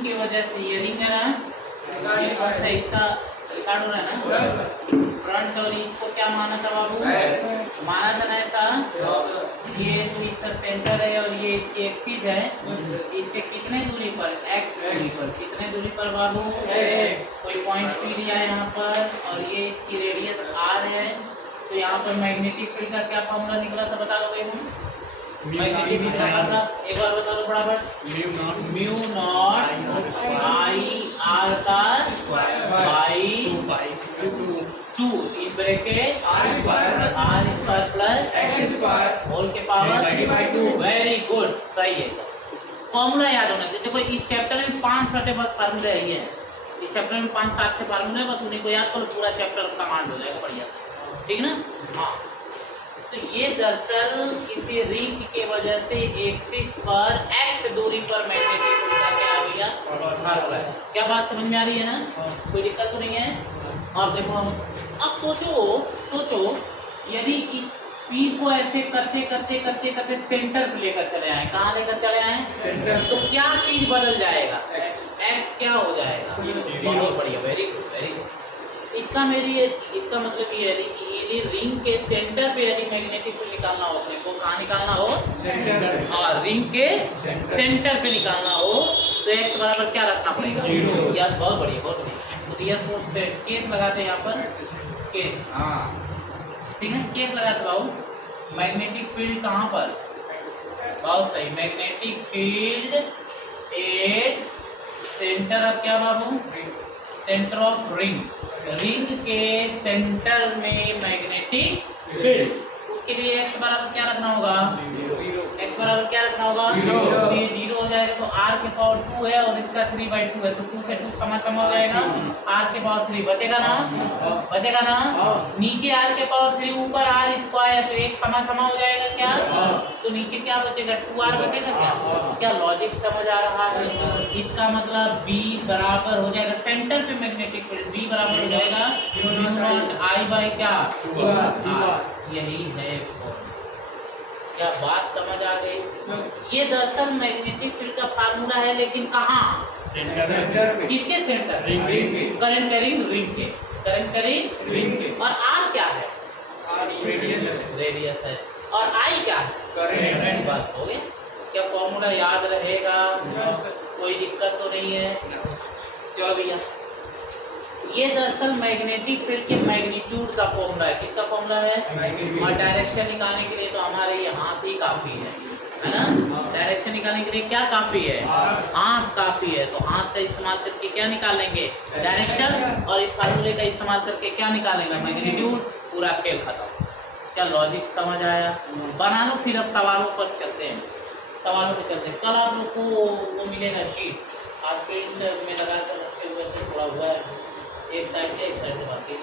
Ring की वजह से ये रिंग है ना, ये कौन सा हिस्सा रिकॉर्ड हो रहा है ना, फ्रंट और इसको क्या माना था बाबू, माना था ना ऐसा, ये तो इसका सेंटर है और ये इसकी एक्सिस है, इससे कितने दूरी पर, एक्स दूरी पर, कितने दूरी पर बाबू, कोई पॉइंट पी लिया है यहाँ पर और ये इसकी रेडियस आर है। तो यहाँ पर मैग्नेटिक फील्ड का क्या फॉर्मूला निकला था बता दो भाई, मैग्नेटिक फील्ड का फॉर्मूला एक बार बता दो फटाफट, म्यू नॉट आई आर का by 2 in bracket r square plus x square whole के पावर 3/2। वेरी गुड, सही है। फॉर्मूला याद होना चाहिए। देखो इस चैप्टर में 5 छठे बस फार्मूले है, ये इस चैप्टर में 5-7 के फार्मूले, बस उन्हीं को याद करो, पूरा चैप्टर कमांड हो जाएगा बढ़िया, ठीक ना। हाँ, तो ये दरअसल किसी रिंग की वजह से एक्सिस पर x दूरी पर मैग्नेटिक फील्ड का क्या आ गया, फॉर्मूला है। क्या बात समझ में आ रही है ना, कोई दिक्कत तो नहीं है। और देखो अब सोचो यदि इस P को ऐसे करते करते करते करते सेंटर पे लेकर चले आए, कहाँ लेकर चले आए, सेंटर, तो क्या चीज बदल जाएगा, x क्या हो जाएगा, बहुत बढ़िया, वेरी गुड वेरी गुड। इसका मतलब ये है कि यदि रिंग के सेंटर पे यदि मैग्नेटिक फील्ड निकालना हो अपने को, कहाँ निकालना हो, सेंटर, हाँ रिंग के सेंटर पे निकालना हो तो x बराबर क्या रखना पड़ेगा, 0। यस, बहुत बढ़िया बहुत बढ़िया। तो यस फोर्स से केस लगाते हैं यहाँ पर, केस, हाँ ठीक है, केस लगाते बाबू। मैग्नेटिक फील्ड कहाँ पर, बहुत सही, magnetic field at centre of क्या बाबू, सेंटर ऑफ रिंग, रिंग के सेंटर में मैग्नेटिक फील्ड, उसके लिए x बराबर क्या रखना होगा, x बराबर क्या रखना होगा, 0। ये 0 हो जाएगा तो r के पावर 2 है और इसका 3/2 है, तो 2 से 2 क्षमा हो जाएगा, r के पावर 3 बचेगा ना, बचेगा ना, नीचे r के पावर 3 ऊपर r स्क्वायर, तो एक क्षमा हो जाएगा क्या, तो नीचे क्या बचेगा, 2r बचेगा क्या। क्या लॉजिक समझ आ रहा है। इसका मतलब B बराबर हो जाएगा सेंटर पे मैग्नेटिक फील्ड, B बराबर हो जाएगा म्यू नॉट I बाई क्या, 2r। यही है, क्या बात समझ आ गई। ये दरअसल मैग्नेटिक फील्ड का फार्मूला है, लेकिन कहाँ, सेंटर, किसके सेंटर, रिंग के, करंट कैरिंग रिंग के, करंट कैरिंग रिंग के। और R क्या है, रेडियस है, और I क्या है, करंट। बात हो गई। क्या फॉर्मूला याद रहेगा, कोई दिक्कत तो नहीं है। चलो भैया, ये दरअसल मैग्नेटिक फील्ड के मैग्नीट्यूड का फॉर्मूला है, किसका फॉर्मूला है, और डायरेक्शन निकालने के लिए तो हमारे ये हाथ ही काफी है ना, डायरेक्शन निकालने के लिए क्या काफी है, हाथ काफी है। तो हाथ का इस्तेमाल करके क्या निकालेंगे, डायरेक्शन, और इस फार्मूले का इस्तेमाल करके क्या निकालेंगे, मैग्नीट्यूड। पूरा खेल खत्म। क्या लॉजिक समझ आया। बना लो, फिर अब सवालों पर चलते हैं, सवालों पर चलते हैं। कल आप लोग को वो मिलेगा शीट, आप प्रिंट में लगा कर रखे हुए थे, थोड़ा हुआ है, एक साइड से एक साइड से बाकी।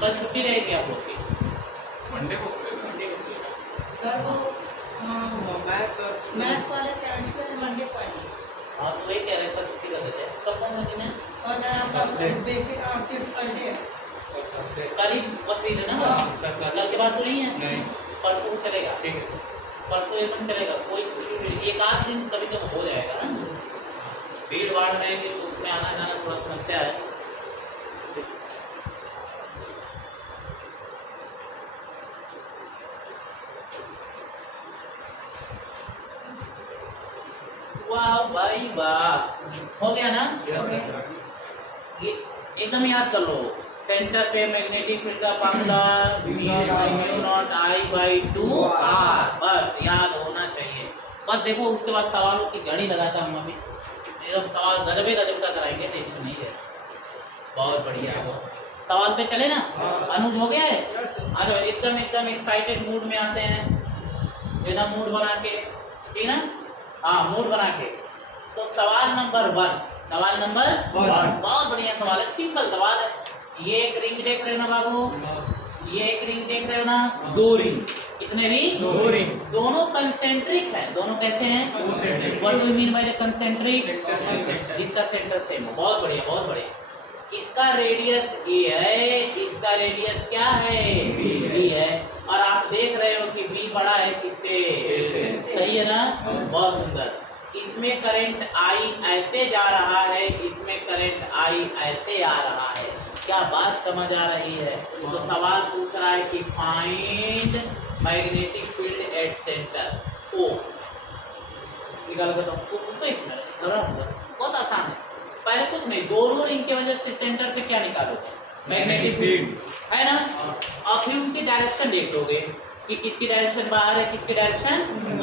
कल छुट्टी रहेगी आप लोग की, मंडे को सर, वो मैथ्स वाले ट्रांसफर मंडे को आएंगे। हाँ तो वही कह रहे हैं, कल छुट्टी कर देते हैं। कब कौन सा दिन है, करीब बकरीद है ना, कल के बाद तो नहीं है, परसों चलेगा, परसों एकदम चलेगा, कोई छुट्टी, एक आध दिन कभी कभी हो जाएगा ना, भीड़ भाड़ रहेगी तो उसमें आना जाना थोड़ा समस्या है। वाह भाई वाह, हो गया ना, ये एकदम याद कर लो। सेंटर पे मैग्नेटिक फील्ड का formula mu naught I by 2r, बस याद होना चाहिए। बस देखो उसके बाद सवालों की घड़ी लगाता हूँ अभी, एकदम सवाल गजबे गजब का कराएंगे, टेंशन नहीं है। बहुत बढ़िया है, वो सवाल पे चले ना, अनुज हो गया है, आ जाओ, एकदम एक्साइटेड मूड में आते हैं, एकदम मूड बना के, ठीक ना, हाँ मूड बना के। तो सवाल नंबर 1, सवाल नंबर 1 बहुत बढ़िया सवाल है, सिंपल सवाल है। ये एक रिंग देख रहे हो ना बाबू, ये एक रिंग देख रहे हो ना, 2 रिंग, कितने रिंग, 2 रिंग, दोनों कंसेंट्रिक है, दोनों कैसे हैं, what do you mean by the concentric, जिसका सेंटर सेम हो। बहुत बढ़िया बहुत बढ़िया। इसका रेडियस ए है, इसका रेडियस क्या है, बी है, और आप देख रहे हो कि बी बड़ा है किससे, सही है ना, बहुत सुंदर। इसमें करंट आई ऐसे जा रहा है, इसमें करंट आई ऐसे आ रहा है। क्या बात समझ आ रही है? तो सवाल पूछ रहा है कि find magnetic field at centre O. निकाल कर तो एक मिनट बहुत आसान है। पहले कुछ नहीं, दोनों रिंग की वजह से सेंटर पे क्या निकालोगे? मैग्नेटिक फील्ड है ना। और फिर उनकी डायरेक्शन देख लोगे कि किसकी डायरेक्शन बाहर है, किसकी डायरेक्शन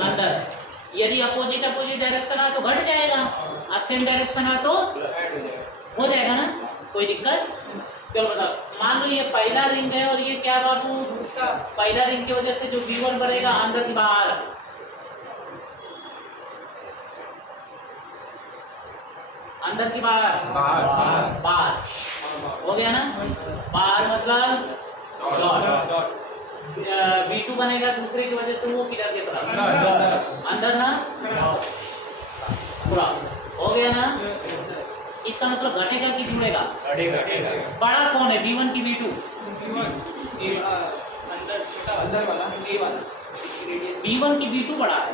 अंदर है। यदि अपोजिट डायरेक्शन आ तो घट जाएगा, और सेम डायरेक्शन आ तो हो जाएगा ना, कोई दिक्कत। चलो बताओ, मान लो ये पहला रिंग है और ये क्या बाबू, पहला रिंग की वजह से जो V1 बढ़ेगा अंदर की बाहर, अंदर की बाहर हो गया ना। बाहर मतलब डॉट। V2 बनेगा दूसरे की वजह से, वो किधर की तरफ अंदर ना, पूरा हो गया ना। इसका मतलब घटेगा कि जुड़ेगा? बड़ा कौन है, V1 की V2? V1 की V2 बड़ा है,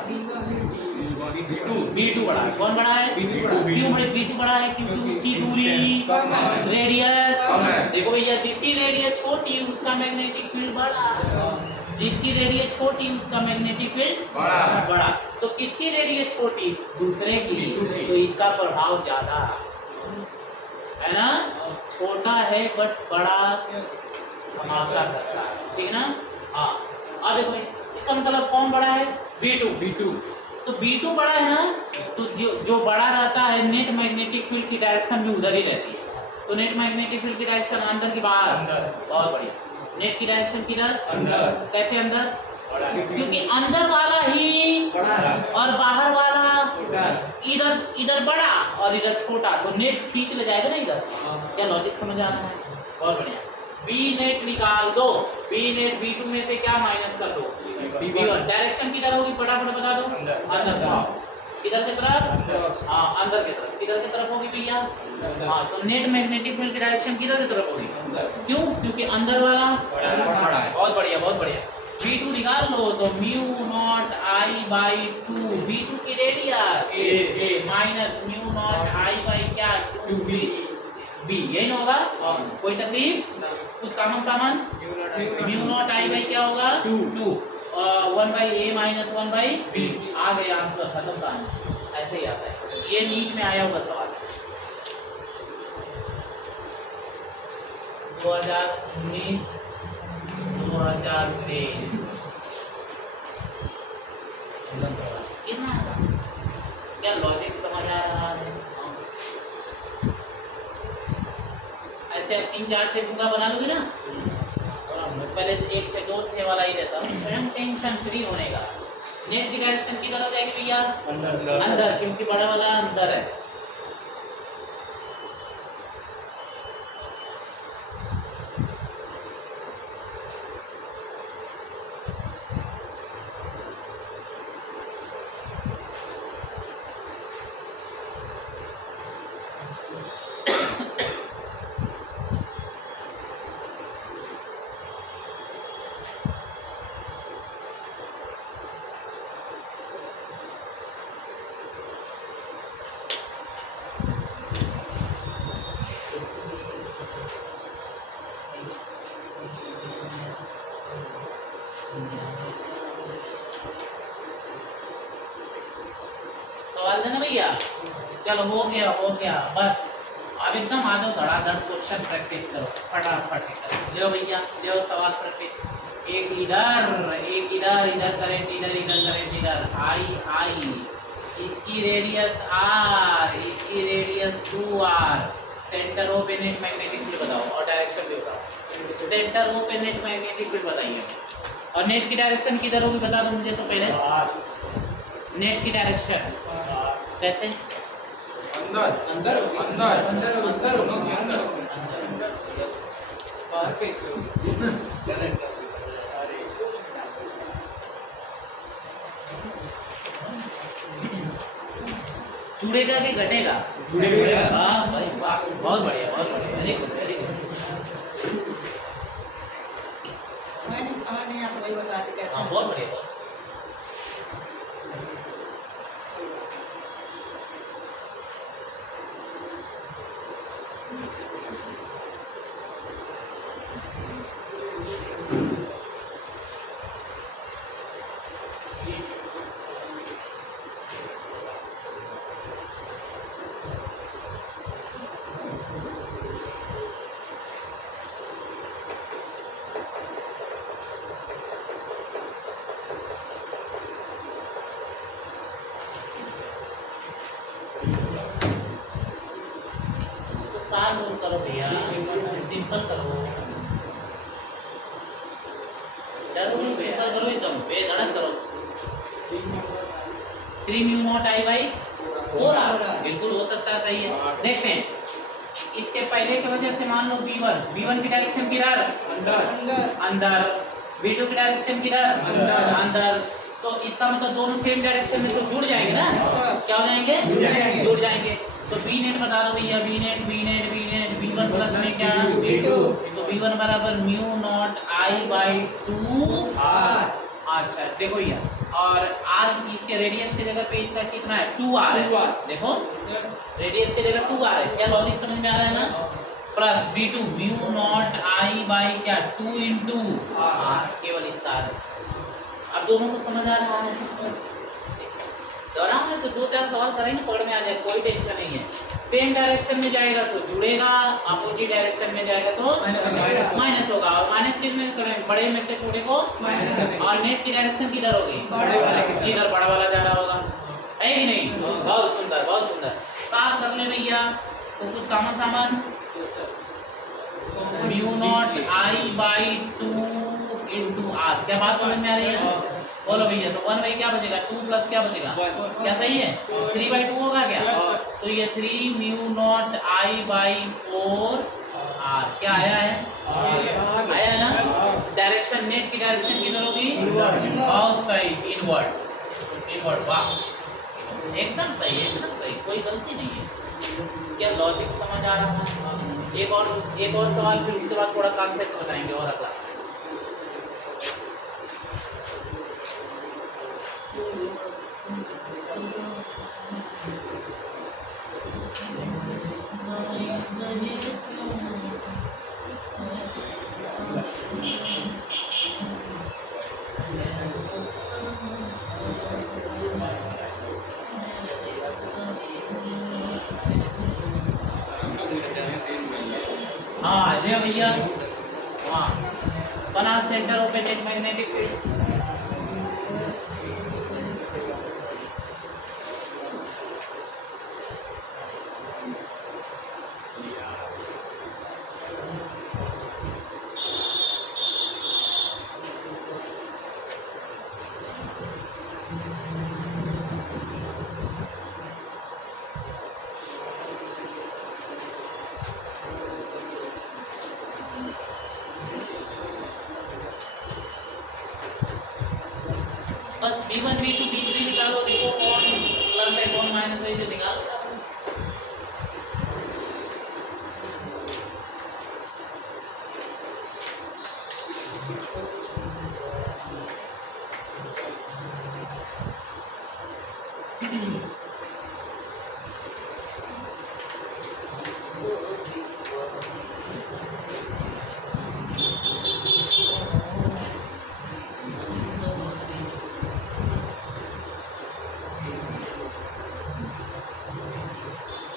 V2 बड़ा है। कौन बड़ा है? क्यों V2 बड़ा है? क्योंकि उसकी दूरी रेडियस, देखो भैया, जिसकी रेडियस छोटी उसका मैग्नेटिक फील्ड बड़ा, जिसकी रेडियस छोटी उसका मैग्नेटिक फील्ड बड़ा। तो किसकी रेडियस छोटी? दूसरे की, तो इसका प्रभाव ज्यादा है ना। छोटा है बट बड़ा धमाका करता है, ठीक ना। हाँ, अब देखो इसका मतलब कौन बड़ा है? V2। तो V2 बड़ा है ना, तो जो बड़ा रहता है नेट मैग्नेटिक फील्ड की डायरेक्शन भी उधर ही रहती है। तो नेट मैग्नेटिक फील्ड की डायरेक्शन अंदर की बाहर, बहुत बढ़िया। नेट की डायरेक्शन किधर? अंदर। कैसे अंदर? क्योंकि अंदर वाला ही और बाहर वाला इधर बड़ा और इधर छोटा, तो नेट खींच ले जाएगा ना इधर। क्या लॉजिक समझ आ रहा है? बहुत बढ़िया। बी नेट निकाल दो, बी नेट V2 में से क्या माइनस कर दो? V1। डायरेक्शन किधर होगी फटाफट बता दो? अंदर। किधर की तरफ? हाँ, अंदर की तरफ। किधर की तरफ होगी भैया? हाँ, तो नेट मैग्नेटिक फील्ड की डायरेक्शन किधर की तरफ होगी? क्यों? क्योंकि अंदर वाला बड़ा है। बहुत बढ़िया, बहुत बढ़िया। V2 निकाल लो तो mu naught I by 2, V2 की radius A minus mu naught I by क्या 2B, यही ना होगा? कोई तकलीफ? कुछ common? Mu naught I by क्या होगा? 2 1 by A minus 1 by B। आ गया आंसर, खत्म कहानी। ऐसे ही आता है, ये नीट में आया हुआ सवाल है। 2019 2023 कितना? क्या लॉजिक समझ आ रहा है? ऐसे अब 3-4 थे बुका बना लोगे ना, पहले 1 से 2 थे वाला ही रहता, स्वयं टेंशन फ्री होने का। नेट की डायरेक्शन किधर हो जाएगी भैया? अंदर, क्योंकि बड़ा वाला अंदर है। सवाल देना भैया। चलो हो गया बस। अब एकदम आ जाओ, धड़ाधड़ क्वेश्चन प्रैक्टिस करो फटाफट। ले भैया, ले सवाल प्रैक्टिस। एक इधर करंट इधर आई, इसकी रेडियस R, इसकी radius 2R। Centre of net magnetic field बताओ और डायरेक्शन भी बताओ। Centre of net magnetic field बताइए, और नेट की डायरेक्शन किधर होगी बता दो मुझे तो पहले। नेट की डायरेक्शन कैसे? अंदर बाहर कैसे जुड़ेगा कि घटेगा? हाँ भाई, बहुत बढ़िया, वेरी गुड। मैंने समझ नहीं आता, वही बता दे कैसे। हाँ, बहुत बढ़िया। रोल करो भैया, सिंपल करो, जरूरी सिंपल करो, एकदम बेधड़क करो। 3 mu naught I by 4r बिल्कुल हो सकता है, सही है। देखते हैं इसके पहले की वजह से मान लो v1 की डायरेक्शन किधर, अंदर, v2 की डायरेक्शन किधर, अंदर, तो इसका मतलब दोनों सेम डायरेक्शन में तो जुड़ जाएंगे ना, क्या हो जाएंगे, जुड़ जाएंगे। तो v नेट बता दो भैया, v नेट v1 प्लस में क्या v2, तो v1 बराबर mu naught I by 2r। अच्छा देखो भैया, और r इसके रेडियस की जगह पे इसका कितना है, 2r है, देखो रेडियस की जगह 2r है, क्या लॉजिक समझ में आ रहा है ना। Plus v2 mu naught I by क्या 2 इंटू r, केवल इसका r। अब दोनों को समझ आ रहा है, दौरान में तो 2-4 सवाल करेंगे, पकड़ में आ जाए, कोई टेंशन नहीं है। सेम डायरेक्शन में जाएगा तो जुड़ेगा, अपोजिट डायरेक्शन में जाएगा तो माइनस होगा, और माइनस किस में करें, बड़े में से छोटे को, और नेट की डायरेक्शन किधर होगी, किधर बड़ा वाला जा रहा होगा, है कि नहीं। बहुत सुंदर, बहुत सुंदर। पास कर ले भैया, तो कुछ सामान mu naught I by 2 into r, क्या बात समझ में आ रही है, बोलो भैया। तो 1 बाई क्या बचेगा, 2 प्लस क्या बचेगा, क्या सही है, 3 बाई 2 होगा क्या, तो ये 3 mu naught I by 4 r, क्या आया है, आया है ना। डायरेक्शन, नेट की डायरेक्शन किधर होगी, बहुत सही, इनवर्ड, वाह एकदम सही, एकदम सही, कोई गलती नहीं है। क्या लॉजिक समझ आ रहा है। एक और सवाल, फिर उसके बाद थोड़ा कॉन्सेप्ट बताएंगे और अगला। हाँ ये भैया, हाँ बना सेंटर ऑफ मैग्नेटिक फील्ड। बस v1 v2 v3 निकालो, देखो कौन प्लस है कौन माइनस है, इसे निकालो।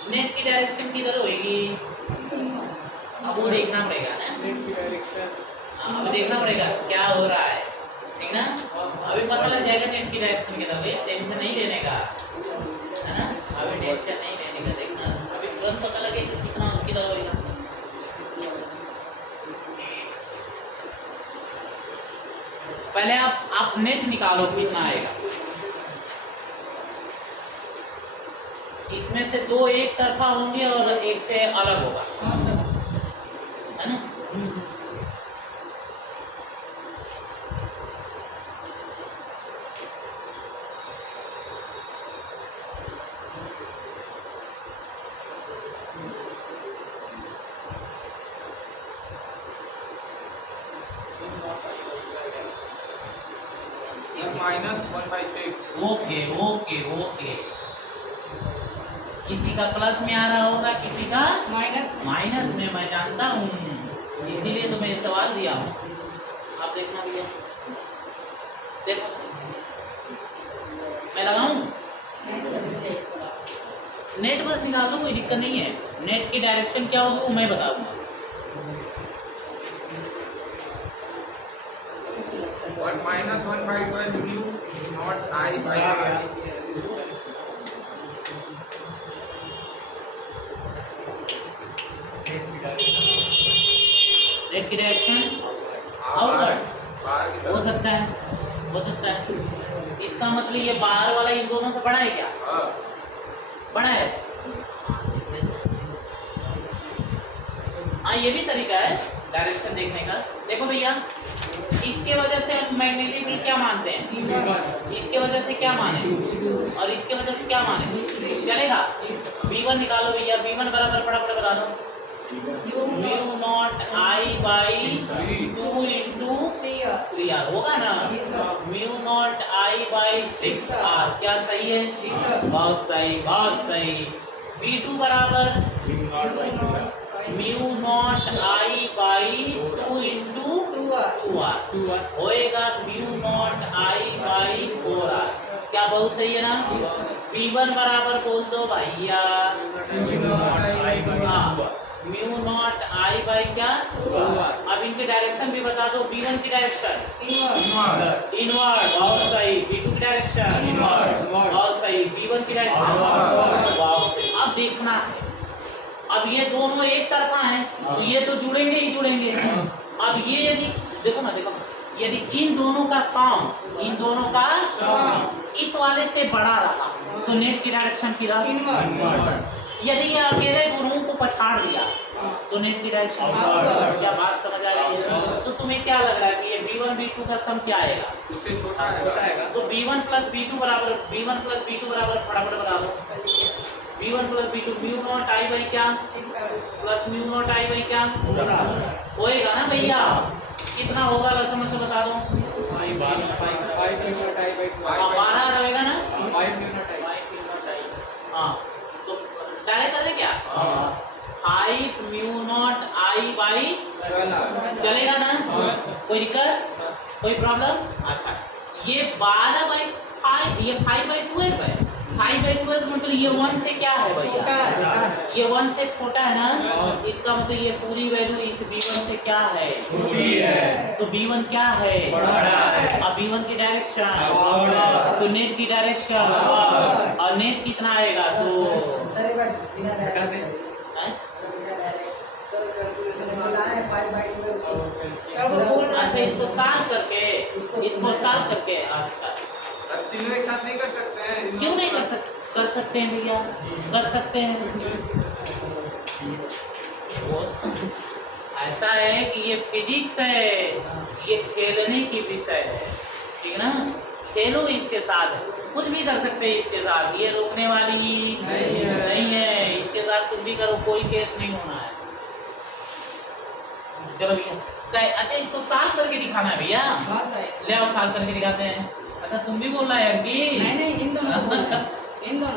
नेट की डायरेक्शन किधर होगी, अब वो देखना पड़ेगा ना, नेट की डायरेक्शन अब देखना पड़ेगा क्या हो रहा है, ठीक ना। अभी पता लग जाएगा नेट की डायरेक्शन किधर होगी, टेंशन नहीं लेने का, है ना, अभी टेंशन नहीं लेने का, देखना अभी तुरंत पता लगेगा कितना किधर होगा। पहले आप नेट निकालो कितना आएगा, इसमें से 2 एक तरफा होंगे और एक से अलग होगा, है ना। -1/6। ओके। किसी का प्लस में आ रहा होगा, किसी का माइनस में, मैं जानता हूँ, इसीलिए तो मैं सवाल दिया हूँ। आप देखना भैया, देखो मैं लगाऊं, नेट बस निकाल दो, कोई दिक्कत नहीं है। नेट की डायरेक्शन क्या होगी वो मैं बता दूंगा। 1/12 mu naught I by net की डायरेक्शन आउटवर्ड बाहर की हो तरफ। सकता है, हो सकता है। इसका मतलब ये बाहर वाला इन दोनों से बड़ा है क्या? हाँ। बड़ा है। हाँ, ये भी तरीका है डायरेक्शन देखने का। देखो भैया, इसके वजह से हम मैग्नेटिक फील्ड क्या मानते हैं? इसके वजह से क्या माने और इसके वजह से क्या माने? चलेगा? V1 निकालो भैया। V1 बराबर फटाफट बता दो। Mu naught I by 2 into 3R होगा ना? Mu naught I by 6R। क्या सही है? बहुत सही, बहुत सही। V2 बराबर mu naught I by 2 into 2R होएगा mu naught I by 4R। क्या बहुत सही है ना? V1 बराबर बोल दो भैया म्यू नॉट आई बाई क्या? अब इनकी डायरेक्शन भी बता दो। V1 की डायरेक्शन इनवर्ड, बहुत सही। V2 की डायरेक्शन इनवर्ड, बहुत सही। V1 की डायरेक्शन बहुत सही। अब देखना है, अब ये दोनों एक तरफा हैं तो ये तो जुड़ेंगे ही जुड़ेंगे। अब ये यदि देखो ना, देखो यदि इन दोनों का सम, इन दोनों का इस वाले से बड़ा रहा तो नेट की डायरेक्शन की रहा। यदि ये अकेले दोनों को पछाड़ दिया तो नेट की डायरेक्शन। क्या बात समझ आ रही है? तो तुम्हें क्या लग रहा है कि ये V1 V2 का सम क्या आएगा? उससे छोटा है। तो V1 प्लस V2 बराबर फटाफट बता दो। V1 plus V2 mu naught I by क्या? Plus mu naught I by क्या? होएगा ना भैया? कितना होगा समझ से बता दो। 12 रहेगा ना? हाँ, तो डायरेक्ट कर दे क्या? 5 म्यू नॉट आई बाई चलेगा ना? कोई दिक्कत, कोई प्रॉब्लम? अच्छा, ये 12 बाई 5, ये 5 बाई 12 है। 5 बाई 12 मतलब ये 1 से क्या है भैया? ये 1 से छोटा है ना? इसका मतलब ये पूरी वैल्यू इस V1 से क्या है? छोटी है। तो V1 क्या है? बड़ा है। अब V1 की डायरेक्शन तो नेट की डायरेक्शन और नेट कितना आएगा? तो अच्छा, इसको साफ करके अच्छा, तीनों एक साथ नहीं कर सकते हैं। क्यों नहीं कर सकते हैं भैया? कर सकते हैं। वो ऐसा है कि ये फिजिक्स है, ये खेलने की विषय है, ठीक ना? खेलो इसके साथ, कुछ भी कर सकते हैं इसके साथ। ये रोकने वाली नहीं है। इसके साथ कुछ भी करो, कोई केस नहीं होना है। चलो भैया, अच्छा इसको साफ करके दिखाना है भैया। ले आओ, साफ करके दिखाते हैं। अच्छा, तुम भी बोल रहा है कि नहीं, इन दोनों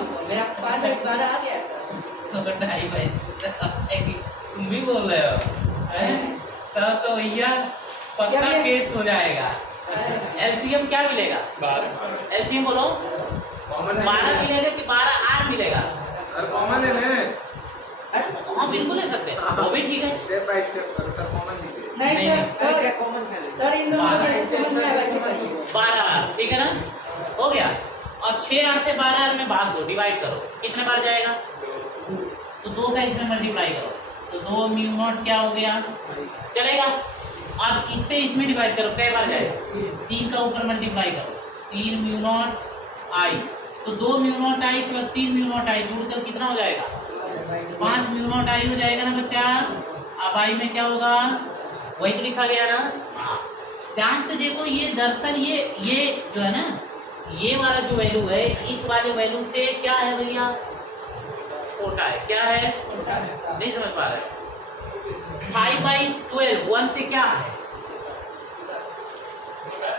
को मेरा पास एक बार आ गया तुम भी बोल रहे हो हैं? तब तो भैया पक्का केस हो जाएगा। एलसीएम क्या मिलेगा? 12। एलसीएम बोलो। 12 मिलेगा कि 12R मिलेगा? सर कॉमन ले लें। हाँ, बिल्कुल ले सकते हैं, वो भी ठीक है। स्टेप बाय स्टेप करो सर, कॉमन लीजिए। नहीं सर, क्या कॉमन है सर? इन दोनों को कैसे समझ में आएगा? 12R ठीक है ना? हो गया। अब 6R से 12R में भाग दो, डिवाइड करो, कितने बार जाएगा? तो 2 का इसमें मल्टीप्लाई करो तो 2 म्यू नॉट क्या हो गया? चलेगा। अब इससे इसमें डिवाइड करो, कई बार जाएगा? 3 का ऊपर मल्टीप्लाई करो, 3 म्यू नॉट आई, तो 2 म्यू नॉट आई प्लस 3 म्यू नॉट आई जुड़कर कितना हो जाएगा? 5 म्यू नॉट आई हो जाएगा ना बच्चा? अब आई में क्या होगा? वही तो लिखा गया ना? ध्यान से देखो, ये दरअसल ये जो है ना, ये वाला जो वैल्यू है इस वाले वैल्यू से क्या है भैया? छोटा है। क्या है? छोटा है। नहीं समझ पा रहे? 5 बाई 12 1 से क्या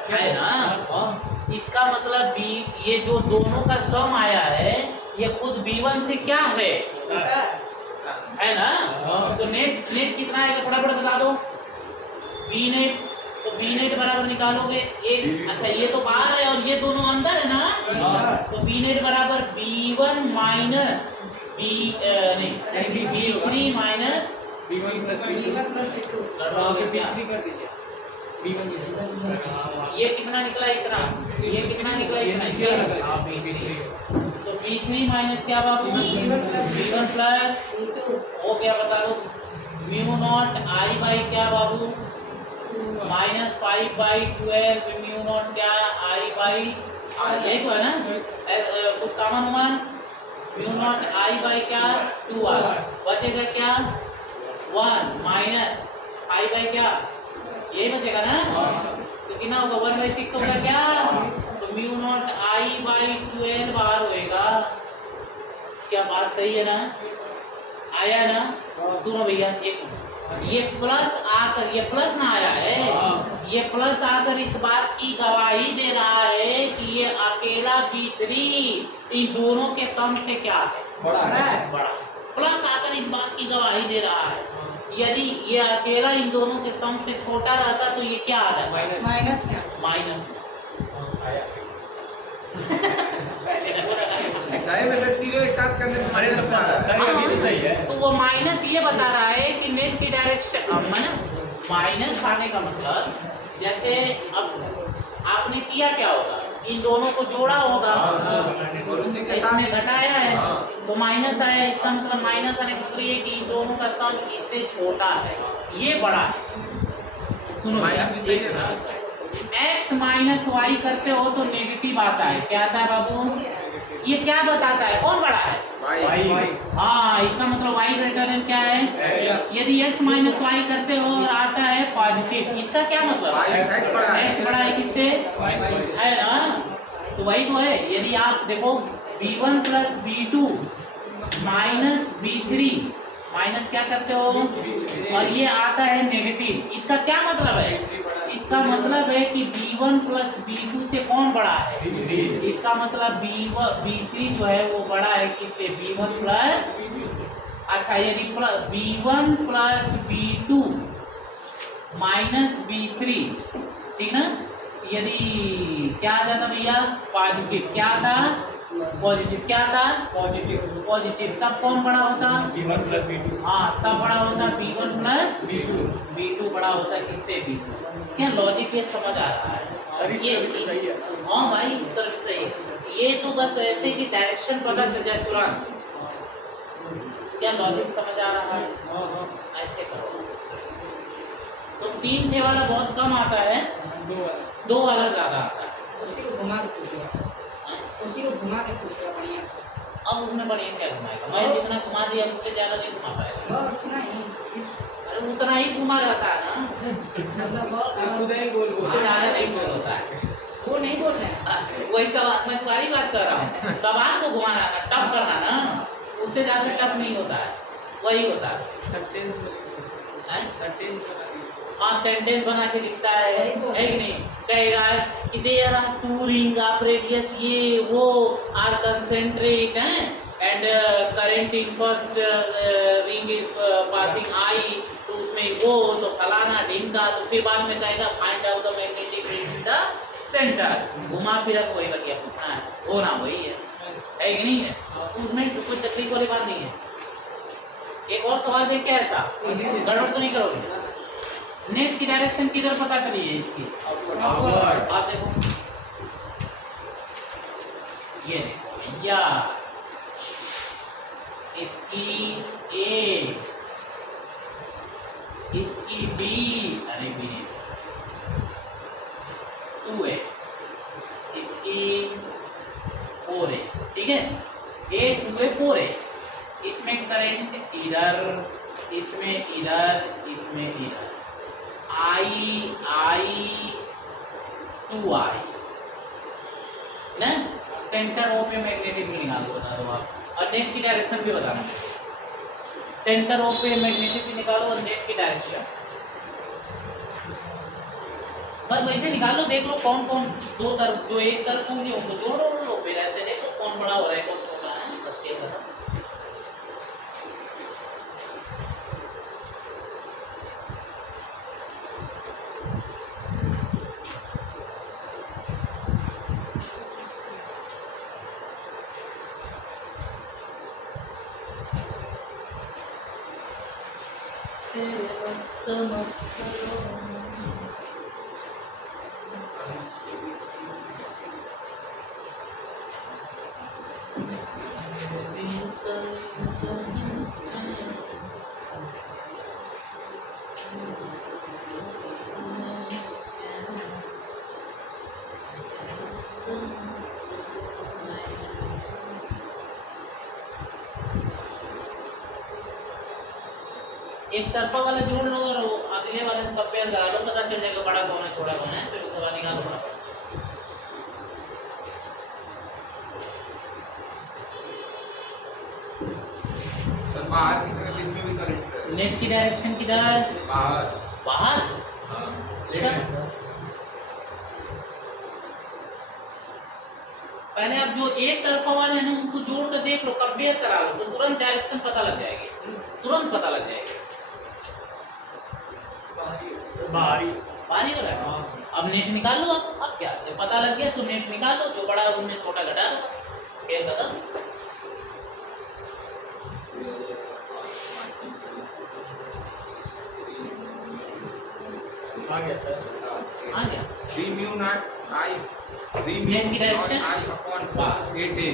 है ना? इसका मतलब ये जो दोनों का सम आया है ये खुद V1 से क्या है ना? तो नेट कितना आएगा? फटाफट बता दो। V नेट, तो V नेट बराबर निकालोगे एक। अच्छा, ये तो बाहर है और ये दोनों अंदर है ना? तो V नेट बराबर V1 minus V3 minus V1 plus V2 कर दीजिए। V1 ये कितना निकला? इतना। ये कितना निकला? इतना। तो V3 माइनस क्या बाबू? V1 प्लस हो गया, बता दो। म्यू नॉट आई बाई क्या बाबू माइनस 5/12 म्यू नॉट क्या आई बाई ये तो है ना कुछ कॉमन हुआ म्यू नॉट आई बाई क्या 2r बचेगा क्या 1 माइनस आई बाई क्या यही बचेगा ना तो कितना होगा 1/6 होगा क्या तो म्यू नॉट आई बाई 12 बाहर होएगा क्या बात सही है ना आया ना सुनो भैया एक ये प्लस आकर ये प्लस ना आया है ये प्लस आकर इस बात की गवाही दे रहा है कि ये अकेला B3 इन दोनों के सम से क्या है बड़ा है बड़ा प्लस आकर इस बात की गवाही दे रहा है यदि ये अकेला इन दोनों के सम से छोटा रहता तो ये क्या आता है माइनस में माइनस सही में सर तीनों एक साथ करने में अरे सब सर अभी तो सही है। तो वो माइनस ये बता रहा है कि नेट की डायरेक्शन माइनस आने का मतलब जैसे अब आपने किया क्या होगा इन दोनों को जोड़ा होगा और उसी के इसमें साथ घटाया है हाँ। तो माइनस आया इसका मतलब माइनस आने का मतलब ये कि इन दोनों का सम इससे छोटा है ये बड़ा है सुनो माइनस भी सही है ना x माइनस वाई करते हो तो नेगेटिव आता है क्या आता है बाबू ये क्या बताता है कौन बड़ा है भाई हाँ इसका मतलब y ग्रेटर देन क्या है X। यदि x माइनस वाई करते हो और आता है पॉजिटिव इसका क्या मतलब Y x बड़ा है। x बड़ा है किससे है ना तो वही तो है यदि आप देखो b1 plus b2 minus b3 minus क्या करते हो और ये आता है नेगेटिव इसका क्या मतलब है इसका मतलब है कि b1 प्लस b2 से कौन बड़ा है इसका मतलब b3 जो है वो बड़ा है किससे b1 प्लस अच्छा यदि b1 plus b2 minus b3 ठीक ना यदि क्या आ जाता भैया पॉजिटिव क्या था पॉजिटिव क्या था पॉजिटिव तब कौन बड़ा होता B1 प्लस B2 हाँ तब बड़ा होता b1 प्लस b2 बड़ा होता किससे b2 क्या लॉजिक ये समझ आ रहा है सर इस ये तरह से सही है। हाँ भाई इस तरह से सही है ये तो बस ऐसे कि डायरेक्शन पता चल जाए तुरंत क्या लॉजिक समझ आ रहा है ऐसे करो तो 3 थे वाला बहुत कम आता है 2 वाला ज़्यादा आता है उसी को घुमा के पूछिए उसी को घुमा के पूछिए बढ़िया से अब उसमें बढ़िया क्या घुमाएगा मैं जितना घुमा दिया उससे ज़्यादा नहीं घुमा पाएगा बस उतना ही अरे उतना ही घुमा रहता है ना मतलब बहुत खुद ही गोल उससे ज़्यादा नहीं गोल होता है वो नहीं बोल रहे हैं वही सवाल मैं तुम्हारी बात कर रहा हूँ सवाल को घुमाना ना टफ करना ना उससे ज़्यादा टफ नहीं होता है वही होता है हैं? हाँ सेंटेंस बना के लिखता है कि नहीं कहेगा कि there are 2 ring of radius ये वो आर कंसेंट्रेट हैं and current in first ring is passing I तो उसमें वो तो फलाना ढिंगा तो फिर बाद में कहेगा find out the magnetic field in the centre घुमा फिरा तो वही बतिया पूछना है वो ना वही है कि नहीं है तो उसमें कोई तकलीफ वाली बात नहीं है एक और सवाल देख क्या ऐसा गड़बड़ तो नहीं करोगे नेट की डायरेक्शन किधर पता चली है इसकी आप देखो ये देखो भैया इसकी A इसकी B अरे B नहीं 2A इसकी 4A ठीक है A 2A 4A इसमें करंट इधर इसमें इधर इसमें इधर I 2I ना सेंटर ओ पे मैग्नेटिक फील्ड निकालो बता दो आप और नेट की डायरेक्शन भी बताना सेंटर ओ पे मैग्नेटिक फील्ड निकालो और नेट की डायरेक्शन बस वैसे निकालो देख लो कौन कौन दो तरफ जो एक तरफ होंगे उनको जोड़ो लो फिर ऐसे देखो कौन बड़ा हो रहा है कौन छोटा है बस ये करो एक तरफा वाला जोड़ लो और वो अगले वाले से कंपेयर करा लो, पता चल जाएगा बड़ा कौन है छोटा कौन है, फिर उसके बाद निकालो बड़ा। सर बाहर की तरफ इसमें भी करंट है। नेट की डायरेक्शन किधर? बाहर। बाहर। हाँ। अच्छा। पहले आप जो एक तरफा वाले हैं ना उनको जोड़ कर देख लो, कंपेयर करा लो, तो तुरंत डायरेक्शन पता लग जाएगी, तुरंत पता लग जाएगी। बाहरी बाहरी हो रहा है। अब नेट निकाल लो, अब क्या, जब पता लग गया तो नेट निकाल लो, जो बड़ा है उनमें छोटा घटा लो, खेल खत्म। आ गया सर। आ गया। 3 mu naught I 3 mu net की naught direction? I upon 8A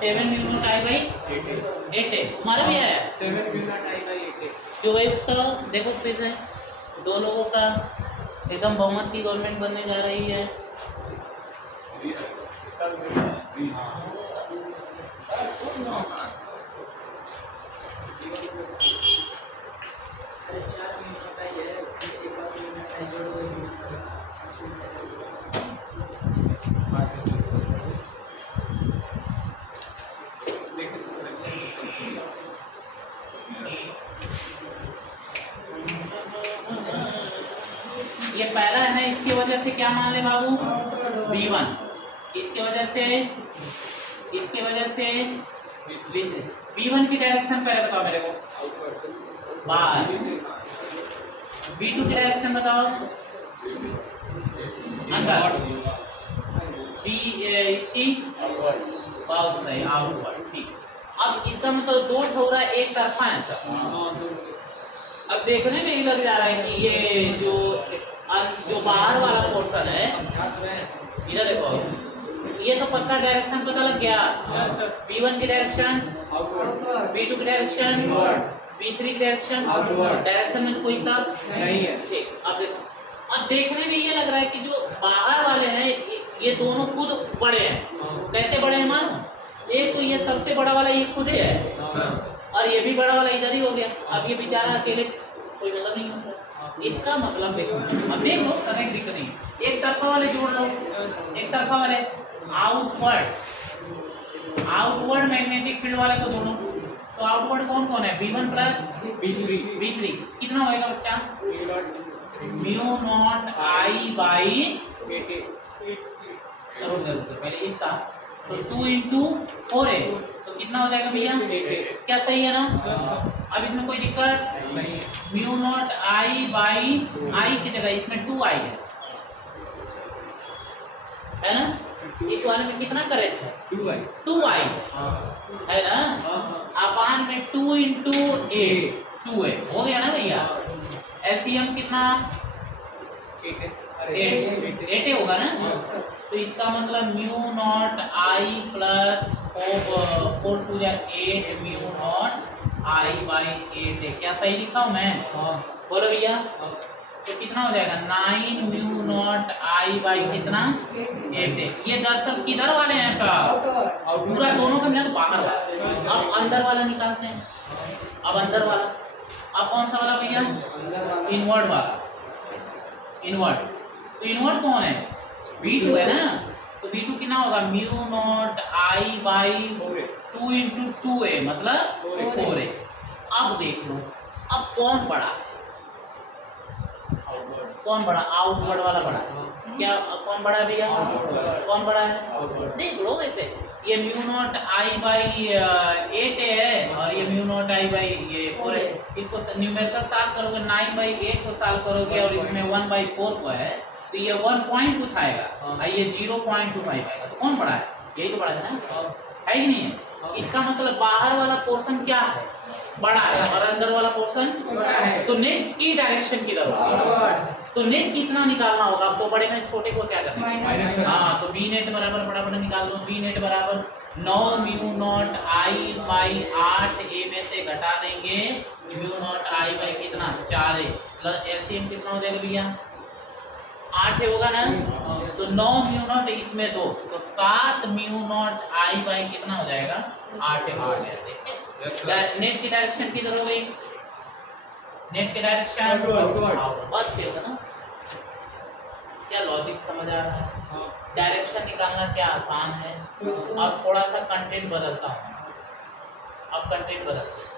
7 mu naught I by 8 है, तुम्हारा भी आया 7 mu naught I by 8A। जो भाई उसका देखो फिर से दो लोगों का एकदम बहुमत की गवर्नमेंट बनने जा रही है। इसका भी है। अरे 4 मिनट का ही है, उसमें एक और मिनट है जोड़ दो। ये पहला है ना, इसकी वजह से क्या मान ले बाबू, V1, इसके वजह से V1 की डायरेक्शन पहले बताओ मेरे को, बाहर। V2 की डायरेक्शन बताओ, अंदर। इसकी बहुत सही, आउटवर्ड, ठीक। अब इसका मतलब दो ठोरा एक तरफा है सर। अब देखने में ही लग जा रहा है कि ये जो बाहर वाला पोर्शन है, इधर देखो, ये तो पक्का डायरेक्शन पता लग गया। V1 की डायरेक्शन, V2 की डायरेक्शन, V3 की डायरेक्शन, डायरेक्शन में कोई सा नहीं है, ठीक। अब देखो, अब देखने में ये लग रहा है कि जो बाहर वाले हैं ये दोनों खुद बड़े हैं। कैसे बड़े हैं मानो, एक तो ये सबसे बड़ा वाला ये खुद ही है, और ये भी बड़ा वाला इधर ही हो गया। अब ये बेचारा अकेले कोई मतलब नहीं होता। इसका मतलब देखो, अब देख लो कनेक्ट दिख नहीं, एक तरफा वाले जोड़ लो, एक तरफा वाले आउटवर्ड मैग्नेटिक फील्ड वाले को जोड़ो। तो आउटवर्ड कौन कौन है, V1 प्लस V3 कितना होएगा बच्चा, mu naught I by 8A। पहले इसका तो 2 इंटू 4A, तो कितना हो जाएगा भैया, क्या सही है ना। अब इसमें कोई दिक्कत नहीं, mu naught I by I की जगह इसमें 2I है ना। इस वाले में कितना करंट है, 2I है ना, अपान में 2 इंटू A 2A हो गया ना भैया। LCM कितना, 8 होगा ना। तो इसका मतलब mu naught I plus 4 to 8 mu naught I by 8 है। क्या सही लिखा हूँ मैं, बोलो भैया। तो कितना हो जाएगा, 9 म्यू नॉट I बाई कितना 8 है। ये दरअसल किधर वाले हैं साहब, और पूरा दोनों का मिला तो बाहर वाला। अब अंदर वाला निकालते हैं, अब अंदर वाला, अब कौन सा वाला भैया, इनवर्ड वाला, इनवर्ड। तो इनवर्ड कौन है, V2 है ना। तो V2 कितना होगा, mu naught I by 2 into 2A मतलब 4A। अब देख लो, अब कौन बड़ा है, कौन बड़ा, आउटवर्ड वाला बड़ा है क्या, कौन बड़ा है भैया, कौन बड़ा है, देख लो वैसे। ये mu naught I by 8A है, और ये म्यू नॉट I बाई ये 4 है। इसको न्यूमेरिकल सॉल्व करोगे, 9 बाई 8 को सॉल्व करोगे, और इसमें 1 बाई 4 को है, तो ये 1 पॉइंट कुछ आएगा, और ये 0.25 आएगा। तो कौन बड़ा है, यही तो बड़ा है ना, है कि नहीं है। इसका मतलब बाहर वाला पोर्शन क्या है, बड़ा है, और अंदर वाला पोर्शन बड़ा है। तो नेट की डायरेक्शन किधर होगी, तो नेट कितना निकालना होगा। अब तो बड़े में छोटे को क्या करना है, हाँ, तो बी नेट बराबर फटाफट निकाल दो। बी नेट बराबर 9 mu naught I by 8A में से घटा देंगे म्यू नॉट I बाई कितना 4A, प्लस LCM कितना हो जाएगा भैया, 8 होगा ना। तो 9 म्यू नॉट इसमें 2, तो 7 म्यू नॉट I बाई कितना हो जाएगा 8 हो गया। ठीक है, Yes, sir. नेट की डायरेक्शन किधर हो गई? नेट की डायरेक्शन Outward. बस फिर ना, क्या लॉजिक समझ आ रहा है? डायरेक्शन निकालना क्या आसान है। अब थोड़ा सा कंटेंट बदलता हूँ। अब कंटेंट बदलते हैं।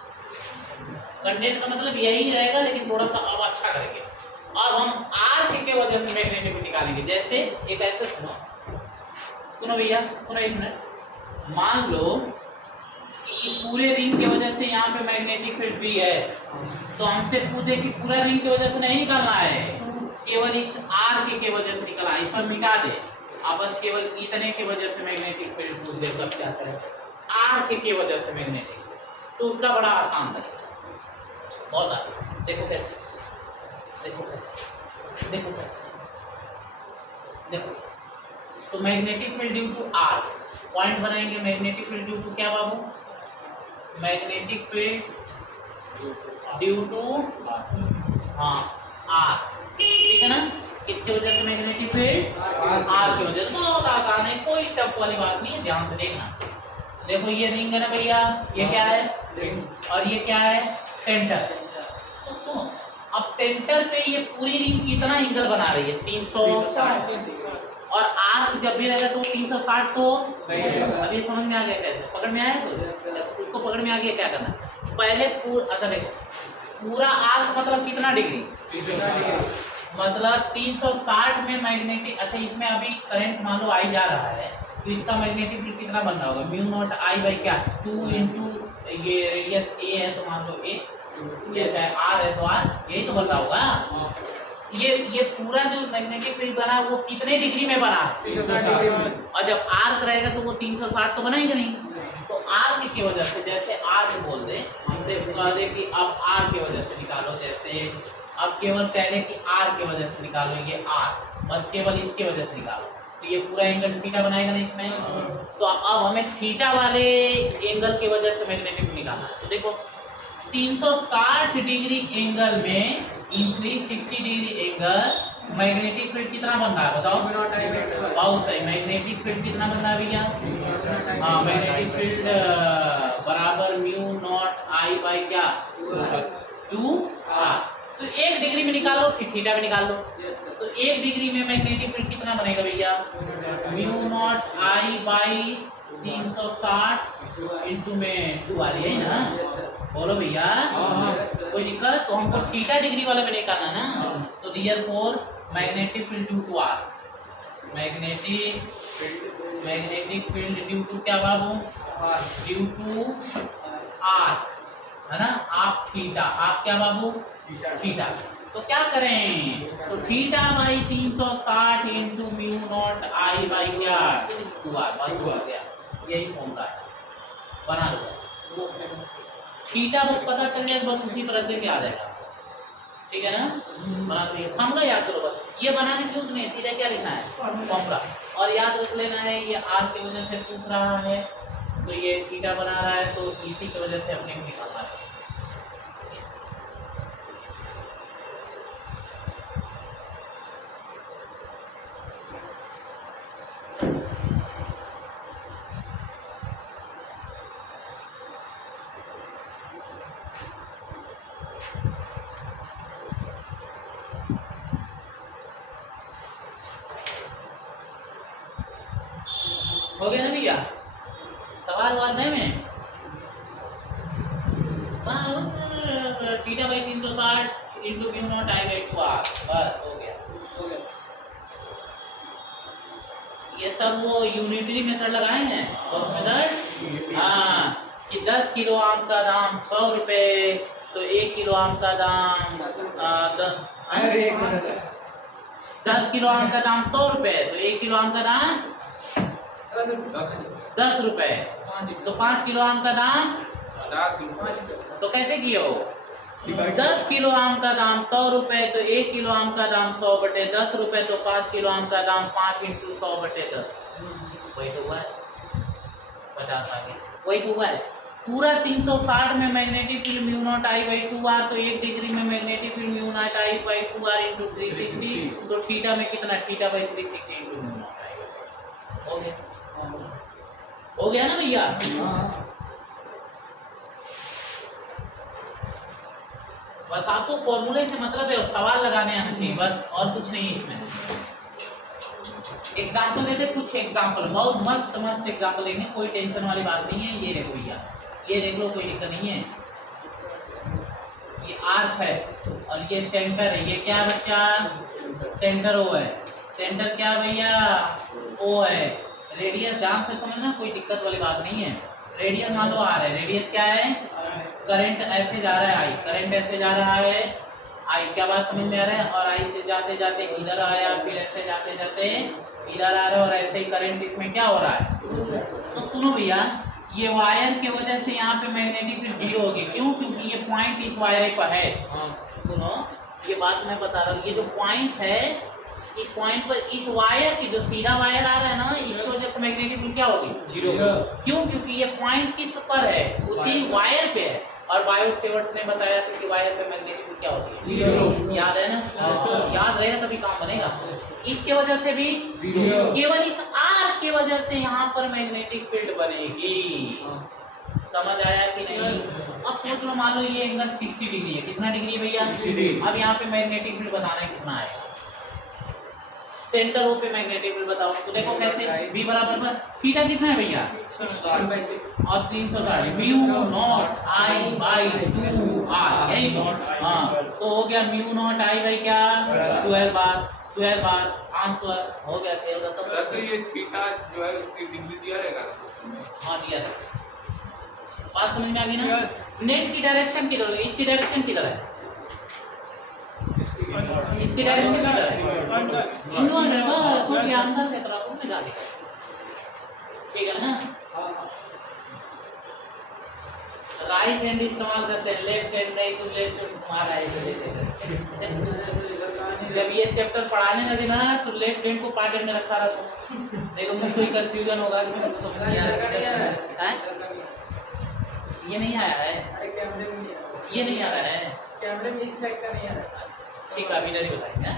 कंटेंट का मतलब यही रहेगा, लेकिन थोड़ा सा अब अच्छा करेंगे। अब हम आर के वजह से मैग्नेटिक निकालेंगे। जैसे एक ऐसे सुनो भैया, सुनो एक मिनट। मान लो कि पूरे रिंग की वजह से यहाँ पे मैग्नेटिक फील्ड भी है, तो हमसे पूछे कि पूरा रिंग की वजह से नहीं निकालना है, केवल इस आर के वजह से निकालना है। इस पर मिटा दे, आप बस केवल इतने की वजह से मैग्नेटिक फील्ड पूछ दे, तब क्या करें? आर के वजह से मैग्नेटिक, तो उसका बड़ा आसान तरीका, बहुत आसान। देखो कैसे, देखो कैसे, देखो कैसे, देखो। तो magnetic field due to r, point बनाएंगे। मैग्नेटिक फील्ड ड्यू टू क्या बाबू? मैग्नेटिक फील्ड ड्यू टू हाँ आर, ठीक है ना? किसकी वजह से मैग्नेटिक फील्ड? आर की वजह से। बहुत आसान है, कोई टफ वाली बात नहीं है, ध्यान से देखना। देखो ये रिंग है ना भैया, ये क्या है? और ये क्या है? सेंटर। तो सुनो, अब सेंटर पे ये पूरी रिंग कितना एंगल बना रही है? 360। और आर्क जब भी रहेगा तो 360 तो अभी समझ में आ गया कैसे? पकड़ में आया? तो उसको पकड़ में आ गया क्या करना? पहले अच्छा देखो, पूरा आर्क मतलब कितना डिग्री? मतलब 360 में मैग्नेटिक। अच्छा इसमें अभी करंट मान लो आई जा रहा है, तो इसका मैग्नेटिक फील्ड कितना बन रहा होगा? म्यू नॉट आई बाई क्या? 2 इंटू ये रेडियस ए है तो मान लो ए, ये आर है तो आर, यही तो बन रहा होगा। ये पूरा जो मैग्नेटिक फील्ड बना है वो कितने डिग्री में बना है? 360। और जब आर्क रहेगा तो वो 360 तो बनाएगा नहीं। तो आर्क की वजह से, जैसे आर्क बोल दे, हमसे बता दे कि आप आर की वजह से निकालो। जैसे अब केवल कह दे कि आर की वजह से निकालो, ये आर, बस केवल इसकी वजह से निकालो, तो ये पूरा एंगल थीटा बनाएगा ना इसमें। तो अब हमें थीटा वाले एंगल की वजह से मैग्नेटिक निकालना है। तो देखो 360 डिग्री एंगल में इन 360 डिग्री एंगल मैग्नेटिक फील्ड कितना बन रहा है बताओ? बहुत सही। मैग्नेटिक फील्ड कितना बन रहा है भैया? हाँ, मैग्नेटिक फील्ड बराबर म्यू नॉट आई बाई क्या? 2 आर। तो 1 डिग्री में निकालो, फिर थीटा में निकाल लो। तो 1 डिग्री में मैग्नेटिक फील्ड कितना बनेगा भैया? Mu naught I by 360 into में 2 आ रही है ना? बोलो भैया, कोई दिक्कत? तो हमको थीटा डिग्री वाले में निकालना ना। तो therefore magnetic field due to r, magnetic field due to क्या बाबू? ड्यू टू आर, है ना? आप थीटा, आप क्या बाबू? थीटा। तो क्या करें? तो theta by 360 into mu naught I by क्या? 2 आर, बस हो गया। यही फॉर्मूला है, बना लो। थीटा बस पता चल जाए, बस उसी पर रख देके आ जाएगा, ठीक है ना? बना दो। फॉर्मूला याद करो बस, ये बनाने की जरूरत नहीं, सीधा क्या लिखना है? फॉर्मूला। और याद रख लेना है, ये आर की वजह से पूछ रहा है, तो ये थीटा बना रहा है, तो इसी की वजह से अपने को निकालना है। हो गया ना भैया? सवाल वाद है में theta by 360 into mu naught I by 2 r, बस हो गया। ये सब वो यूनिटरी मेथड लगाए हैं, कौन मेथड? हाँ, कि 10 किलो आम का दाम 100 रुपये, तो 1 किलो आम का दाम 10 किलो आम का दाम 100 रुपये, तो 1 किलो आम का दाम 10 रुपये, तो 5 किलो आम का दाम 10। तो कैसे किए हो? 10 किलो आम का दाम 100 रुपये, तो 1 किलो आम का दाम 100 बटे 10 रुपये, तो 5 किलो आम का दाम 5 इंटू 100 बटे 10, वही तो हुआ है 50 आगे, वही तो हुआ है। पूरा 360 में magnetic field mu naught I by 2 R, तो 1 डिग्री में magnetic field mu naught I by 2 R into 360, तो थीटा में कितना? Theta by 360 into mu naught I. हो गया ना भैया? बस आपको फॉर्मूले से मतलब है, सवाल लगाने आना चाहिए बस, और कुछ नहीं है इसमें। एग्जाम्पल देते, कुछ एग्जाम्पल बहुत मस्त मस्त एग्जाम्पल लेंगे, कोई टेंशन वाली बात नहीं है। ये देखो भैया, ये देख लो, कोई दिक्कत नहीं है। ये आर्क है और ये सेंटर है। ये क्या है बच्चा? सेंटर ओ है। सेंटर क्या भैया? ओ है। रेडियस ध्यान से समझना, कोई दिक्कत वाली बात नहीं है। रेडियस मान लो आर है। रेडियस क्या है? करंट ऐसे जा रहा है आई, करंट ऐसे जा रहा है आई, क्या बात समझ में आ रहा है? और आई से जाते जाते इधर आया, फिर ऐसे जाते जाते इधर आ रहा है, और ऐसे ही करंट इसमें क्या हो रहा है? तो सुनो भैया, ये वायर की वजह से यहाँ पे मैग्नेटिक फील्ड जीरो होगी। क्यों? क्योंकि ये पॉइंट इस वायर पर है। सुनो, ये बात मैं बता रहा हूँ, ये जो पॉइंट है, इस पॉइंट पर इस वायर की जो सीधा वायर आ रहा है ना, इसकी वजह से मैग्नेटिक फील्ड क्या होगी? जीरो। क्यों? क्योंकि ये पॉइंट किस पर है? उसी वायर पे है। और बायो सेवर्ट ने बताया था कि वायर पे मैग्नेटिक फील्ड क्या होती है? जीरो। याद है ना? याद रहेगा तभी काम बनेगा। इसके वजह से भी केवल इस आर की वजह से यहाँ पर मैग्नेटिक फील्ड बनेगी। समझ आया कि नहीं? अब सोच लो, मान लो ये एंगल 60 डिग्री है। कितना डिग्री है भैया? अब यहाँ पे मैग्नेटिक फील्ड बताना है, कितना आएगा? सेंटर ओ पे मैग्नेटिक फील्ड बताओ। तो देखो कैसे, V बराबर पर थीटा कितना है भैया? 1/6 और 360 mu naught I by 2r, यही तो। हाँ, तो हो गया म्यू नॉट आई बाई क्या? 12 बार आंसर हो गया। खेल का तो सर, तो ये थीटा जो है उसकी डिग्री दिया रहेगा? हाँ, दिया है। बात समझ में आ गई ना? नेट की डायरेक्शन किधर है? इसकी डायरेक्शन किधर है? इसकी डायरेक्शन किधर है? इनवर्ड है, बस थोड़ी अंदर की तरफ में जा देगा। ठीक है ना? राइट हैंड इस्तेमाल करते हैं, लेफ्ट हैंड नहीं। तो लेफ्ट हैंड तुम्हारा है। जब ये चैप्टर पढ़ाने लगे ना, तो लेफ्ट हैंड को पॉकेट में रखा रहा तो नहीं तो मुझे कोई कंफ्यूजन होगा कि तुमको समझ नहीं आ रहा है। ये नहीं आया है, ये नहीं आ रहा है कैमरे में इस साइड का नहीं आ रहा। ठीक है, अभी इधर ही बताएंगे।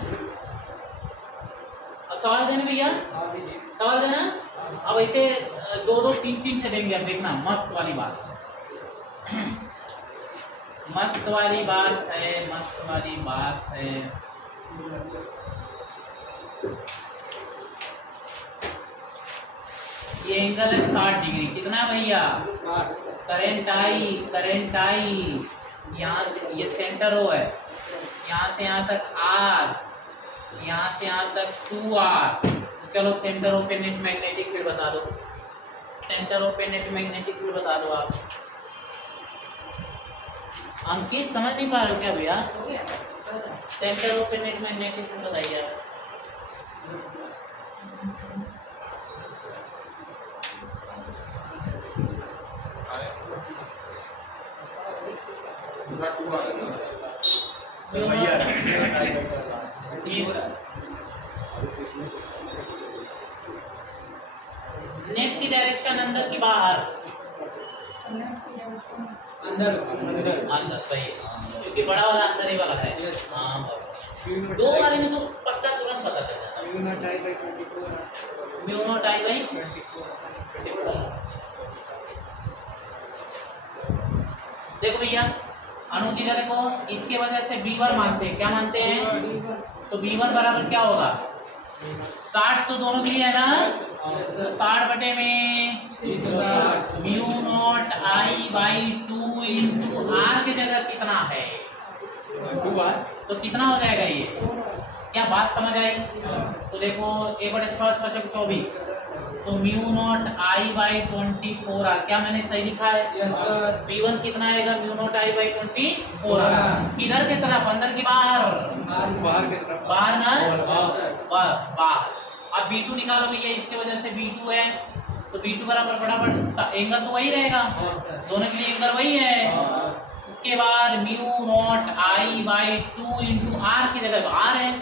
अब सवाल देने भैया, सवाल देना। अब ऐसे 2-2, 3-3 से देंगे। अब देखना, मस्त वाली बात, मस्त वाली बात है, मस्त वाली बात है। ये एंगल है 60 डिग्री। कितना भैया? 60। करंट आई यहाँ से, ये सेंटर ओ है, यहाँ से यहाँ तक R, यहाँ से यहाँ तक 2R। चलो सेंटर ओ पे नेट मैग्नेटिक फील्ड बता दो। सेंटर ओ पे नेट मैग्नेटिक फील्ड बता दो आप। अंकित समझ नहीं पा रहे हो क्या भैया? सेंटर ओ पे नेट मैग्नेटिक फील्ड बताइए आप। नेट की डायरेक्शन अंदर की बाहर? अंदर। अंदर, सही। क्योंकि बड़ा वाला अंदर ही वाला है। हाँ, दो वाले में तो पक्का तुरंत पता चल जाता है। Mu naught I by 24। देखो भैया, अनुजीरा देखो, इसके वजह से B1 मानते हैं। क्या मानते हैं? तो B1 बराबर क्या होगा? 60 तो दोनों के लिए है ना? 60 बटे में mu naught I by 2 into r की जगह कितना है? 2R। तो कितना हो जाएगा ये? क्या बात समझ आई? तो देखो 1/6 24, तो mu naught I by 24R। क्या मैंने सही लिखा है? Yes sir. B1 कितना आएगा? Mu naught I by 24R। किधर की तरफ? अंदर की बाहर? बाहर की तरफ। बाहर ना? बाहर। अब B2 निकालो भैया, इसके वजह से B2 है, तो B2 बराबर फटाफट एंगल तो वही रहेगा, दोनों के लिए एंगल वही है। उसके बाद mu naught I by 2 into r की जगह आर है,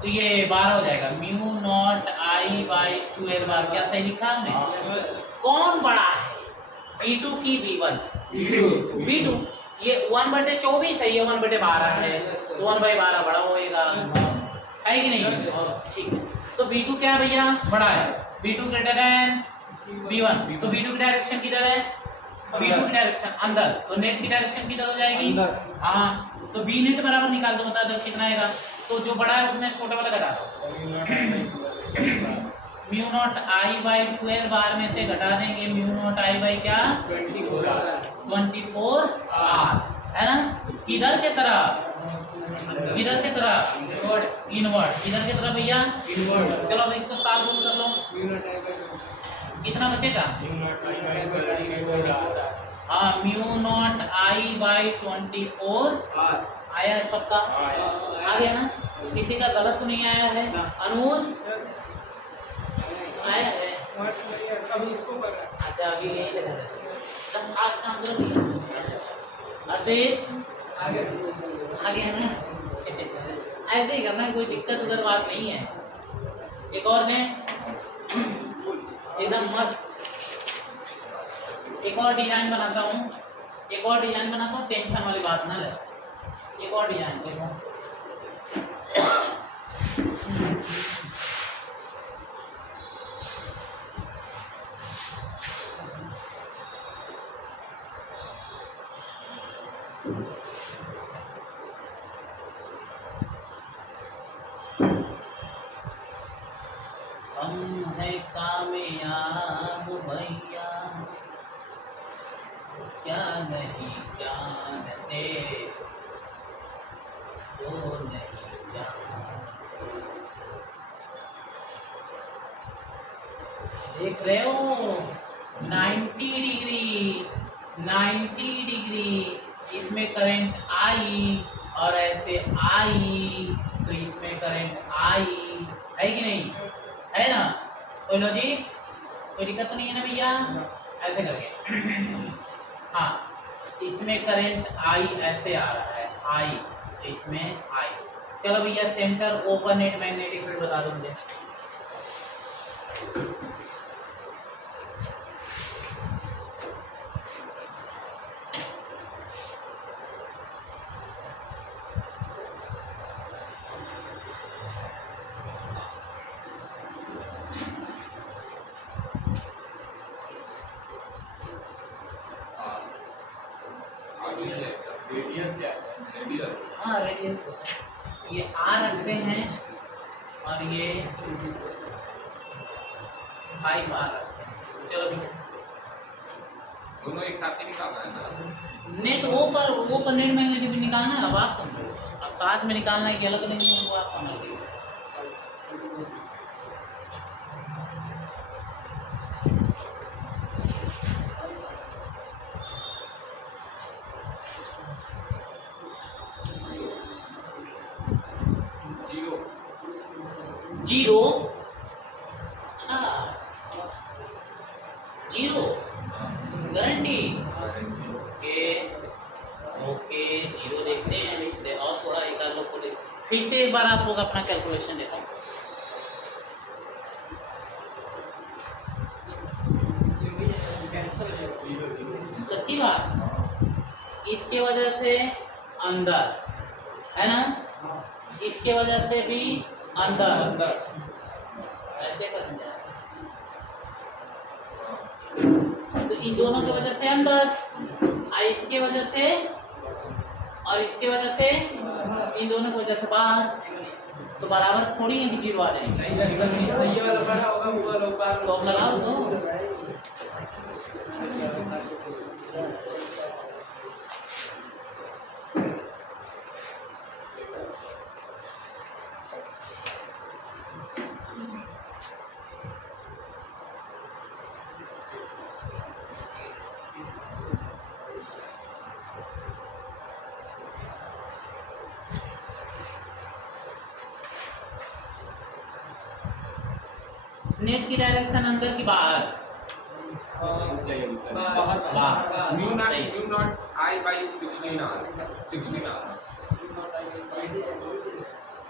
तो ये 12 हो जाएगा। म्यू नॉट आई बाई 12 बार। क्या सही लिखा हमने? कौन बड़ा है, B2 की B1? B2। ये 1/24 है, ये 1/12 है, तो 1/12 बड़ा होएगा, है कि नहीं? ठीक है, तो B2 क्या है भैया? बड़ा है। B2 ग्रेटर देन B1, तो B2 की डायरेक्शन किधर है? B2 की डायरेक्शन अंदर, तो नेट की डायरेक्शन किधर हो जाएगी? हाँ, तो बी नेट बराबर निकाल दो, बता दो कितना आएगा। तो जो बड़ा है उसमें छोटा वाला घटा दो। म्यू नॉट आई बाई 12 बार में से घटा देंगे म्यू नॉट आई बाई क्या 24 आर, है ना। किधर के तरफ, किधर के तरफ इनवर्ट, किधर के तरफ भैया इनवर्ट। चलो अब इसको सॉल्व कर लो, कितना बचेगा। हाँ म्यू नॉट आई बाई 24 आया है सबका, आ गया ना, किसी का गलत तो नहीं आया है। अनुज आया है, अच्छा अभी यही लिखा है तब आज काम करो भैया। और फिर आ गया ना, ऐसे ही करना, कोई दिक्कत उधर बात नहीं है। एक और ने एकदम मस्त एक और डिजाइन बनाता हूँ, एक और डिजाइन बनाता हूँ, टेंशन वाली बात ना ले। एक और डिजाइन देखो, हम है कामयाब भैया क्या नहीं जानते तो नहीं जानते। देख रहे हो 90 डिग्री इसमें करंट आई और ऐसे आई, तो इसमें करंट आई है कि नहीं है ना। कोई लॉजिक, कोई दिक्कत तो नहीं है ना भैया। ऐसे करके हाँ इसमें करंट आई ऐसे आ रहा है आई, तो इसमें आई। चलो भैया centre open net magnetic field बता दो मुझे। रेडियस क्या है? हाँ रेडियस ये आर रखते हैं और ये 5 आर रखते हैं। चलो भैया दोनों एक साथ ही निकालना है ना। नेट वो पर नेट मैग्नेटिक भी निकालना है। अब आप समझो, अब साथ में निकालना है कि अलग नहीं है, वो आप समझ लीजिए। जीरो, अच्छा जीरो गारंटी ओके जीरो देखते हैं और थोड़ा एक आध लोग को फिर से एक बार आप लोग अपना कैलकुलेशन देखो। सच्ची बात, इसके वजह से अंदर है ना, इसके वजह से भी अंदर ऐसे करेंगे तो इन दोनों की वजह से अंदर, इसके वजह से और इसके वजह से, इन दोनों की वजह से बाहर। तो बराबर थोड़ी है कि जीरो आ जाएंगे। तो अब लगाओ तो नेट की डायरेक्शन अंदर की बाहर, बाहर mu naught I by 16R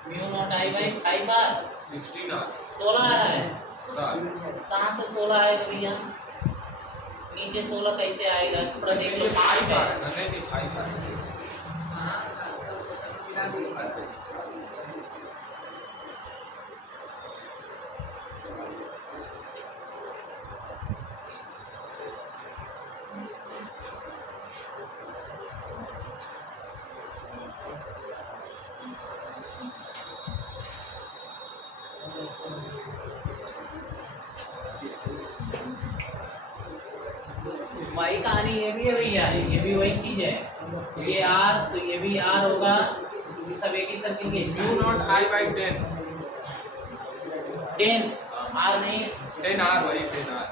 mu naught I by 5R 16R 16 आ रहा है। 16R कहाँ से 16 आएगा भैया, नीचे 16 कैसे आएगा, थोड़ा देख लो। 5 है नहीं 5 है। भाई कहानी ये भी है भैया, ये भी वही चीज है। ये आर तो ये भी आर होगा, ये सब एक ही सर्किल के mu naught I by 10 r नहीं 10 आर भाई 10 आर।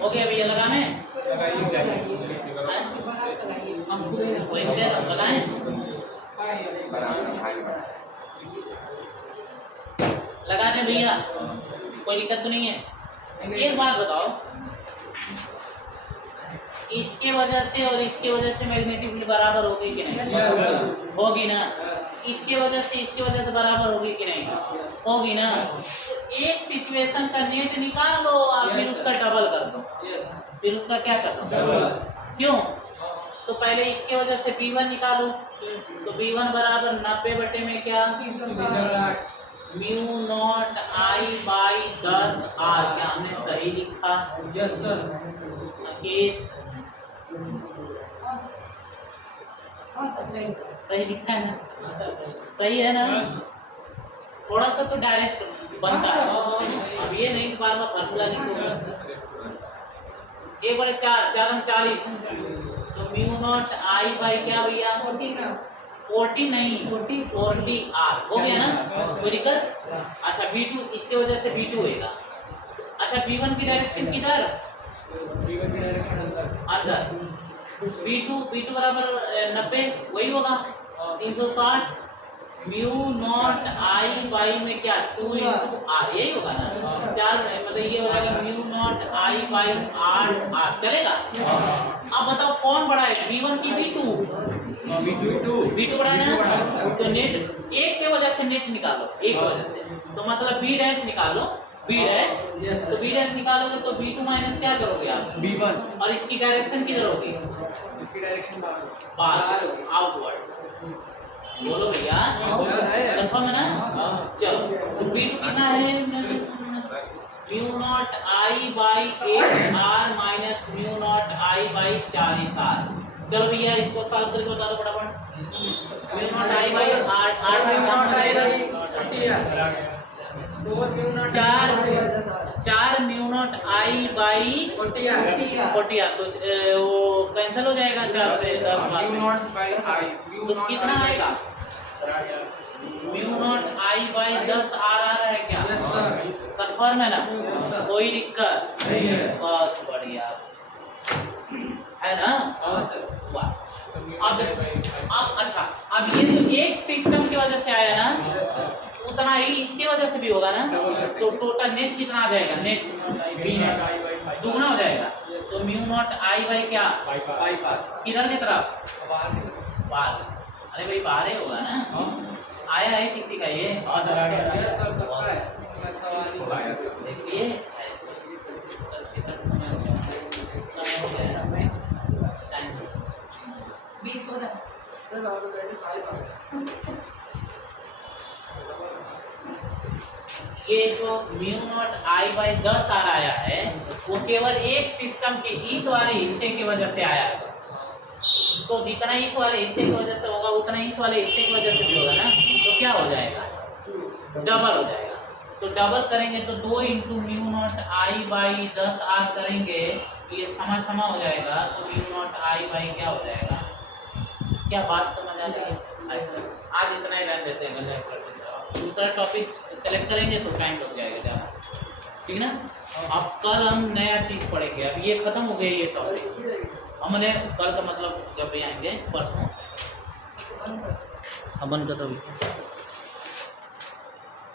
हो गया भैया लगाने लगाइए वही लगाएं। लगा दें भैया, कोई दिक्कत तो नहीं है। एक बात बताओ, इसके वजह से और इसके वजह से मैग्नेटिक फील्ड बराबर होगी कि नहीं? होगी ना। इसके वजह से बराबर होगी कि नहीं? होगी ना। तो एक सिचुएशन का नेट निकाल लो आप, फिर उसका डबल कर दो, फिर उसका क्या कर दो? क्यों? तो पहले इसके वजह से B1 निकालो, तो B1 बराबर 90 बटे में क्या? Mu naught I by 10 r. क्या हमने सही लिखा? Yes sir. सही लिखा है ना? सही है ना? थोड़ा सा तो डायरेक्ट बनता है, अब ये नहीं कि बार बार फॉर्मूला लिखो। 1/4 40, तो म्यू नॉट आई बाई क्या भैया? 40 नहीं 40 आर। हो गया ना? कोई दिक्कत? अच्छा B2, इसके वजह से B2 होएगा। अच्छा B1 की डायरेक्शन किधर? अंदर। B2 बराबर 90, वही होगा 360। म्यू नॉट आई बाई में क्या? 2 इंटू आर, यही होगा ना? 4 मतलब ये हो जाएगा mu naught I by r. चलेगा? अब बताओ कौन बड़ा है, B1 की B2? B2 बड़ा है ना? तो नेट एक के वजह से नेट निकालो, एक वजह से, तो मतलब B डैश निकालो, B डैश। तो B डैश निकालोगे तो B2 माइनस क्या करोगे आप? B1। और इसकी डायरेक्शन किधर होगी? इसकी डायरेक्शन बाहर, आउटवर्ड। बोलो भैया, कंफर्म है ना? चलो, तो B2 कितना है? Mu naught I by 8 R minus mu naught I by 40 R. चलो भैया इसको सॉल्व करके बता दो फटाफट। Mu naught I by 8 mu naught I by 4 mu naught I by 40 R. तो वो कैंसिल हो जाएगा 4 से। म्यू नॉट बाई आई तो कितना आएगा? Mu naught I by 10 R आ रहा है क्या? कंफर्म है ना? कोई दिक्कत? बहुत बढ़िया है ना? वाह। अब अच्छा, अब ये जो एक सिस्टम की वजह से आया ना, उतना ही इसकी वजह से भी होगा ना। तो टोटल नेट कितना आ जाएगा? नेट दुगना हो जाएगा। तो म्यू नॉट आई बाई क्या? किधर की तरफ? बाहर। अरे भाई बाहर ही होगा ना? आया है किसी का ये? देखिए ये जो mu naught I by 10 R आया है, वो केवल एक सिस्टम के इस वाले हिस्से की वजह से आया है। तो जितना इस वाले हिस्से की वजह से होगा, उतना इस वाले हिस्से की वजह से भी होगा ना। तो क्या हो जाएगा? डबल हो जाएगा। तो डबल करेंगे तो 2 into mu naught I by 10 R करेंगे तो ये क्षमा हो जाएगा। तो म्यू नॉट आई बाई क्या हो जाएगा? क्या बात समझ आ रही है? आज इतना ही रहने देते हैं, दूसरा टॉपिक सेलेक्ट करेंगे तो टाइम लग जाएगा ज़्यादा, ठीक ना? अब कल हम नया चीज़ पढ़ेंगे। अब ये खत्म हो गई ये टॉपिक, हमने कल का मतलब जब भी आएंगे परसों। अब बंद कर दो।